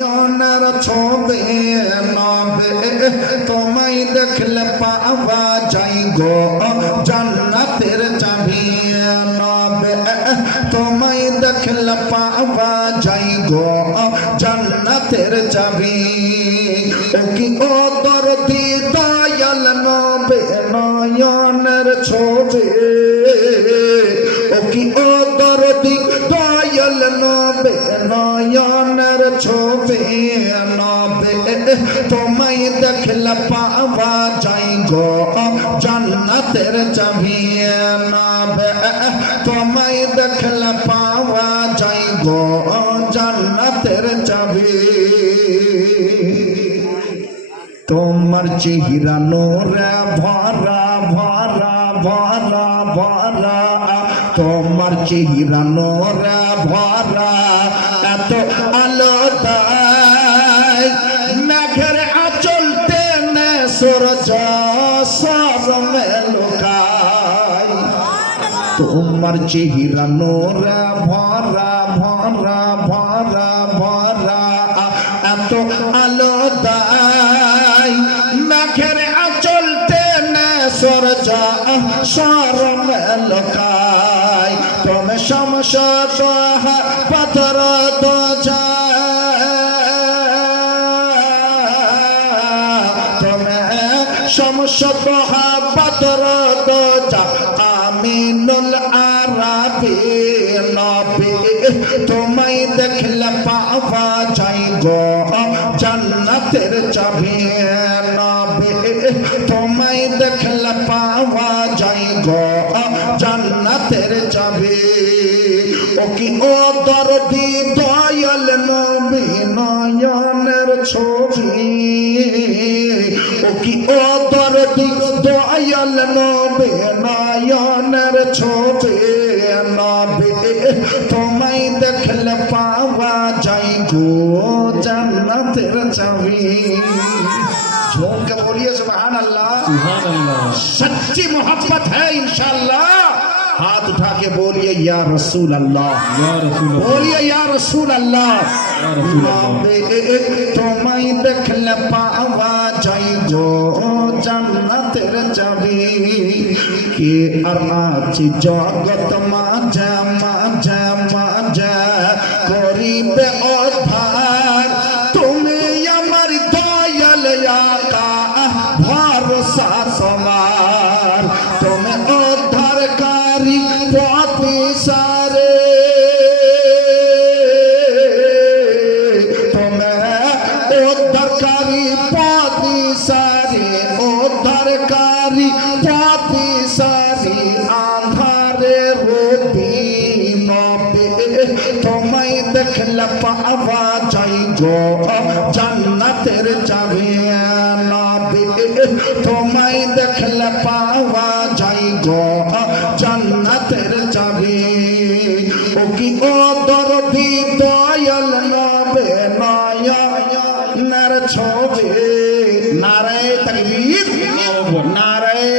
নয়নের ছবে নবে তোমায় দেখলে পাওয়া যাই গো জান্নাতের চাবি নবে তোমায় দেখলে পাওয়া যাই গো জান্নাতের চাবি কি ও দরদি দয়াল নবে নয়নের ছবে ও কি ও দরদি দয়াল নবে নয়নের ছবে নবে তোমায় দেখলে পাওয়া যাই গো জান্নাতের চাবি নবে তোমায় দেখলে পাওয়া যাই গো জান্নাতের চাবি তোমার চেহারা নোরে ভরা ভরা ভরা ভরা তোমার চেহারা নোরে ভরা এত আলো দেয় মেঘের আঁচল টেনে সূরজ সরমে লুকায় তোমার চেহারা নোরে ভরা ভরা ভরা ভরা এত আলো দেয় মেঘের আঁচল টেনে সূরজ সরমে লুকায় তুমি সমসত পাথর দোজা তুমি সমসত পাথর দোজা আমিনুল আরাবি নবী তোমায় দেখলে পাওয়া যাই গো জান্নাতের চাবি নবী তোমায় দেখলে পাওয়া যাই গো জান্নাতের চাবি ও কি ও দরদি দয়াল নবী নয়নের ছবি ও কি ও দরদি দয়াল নবী নয়নের ছবি নবী তোমায় দেখলে পাওয়া যাই গো জান্নাতের চাবি झूम के बोलिए सुभान अल्लाह सच्ची मोहब्बत है इंशाअल्लाह हाथ उठा के बोलिए या रसूल अल्लाह बोलिए या रसूल अल्लाह तुम्हें देखले पावा जाई गो জান্নাতের চাবি কে আর আছে জগৎ মাঝে মাঝে মাঝে করিবে অধার তুমি আমার দয়াল আকা ভরসা তোমার তুমি উদ্ধারকারী পথি সারে তুমি উদ্ধারকারী পথি সারে উদ্ধারকারী পথি সারে আঁধারে রূপী নবী তোমায় দেখলে পাওয়া যাই গো জান্নাতের চাবি নবী তোমায় দেখলে পাওয়া যাই গো জান্নাতের চাবি ও কি ও দরদি দয়াল নবে নয়নের ছবি নারায়ে তাকবীর নারায়ে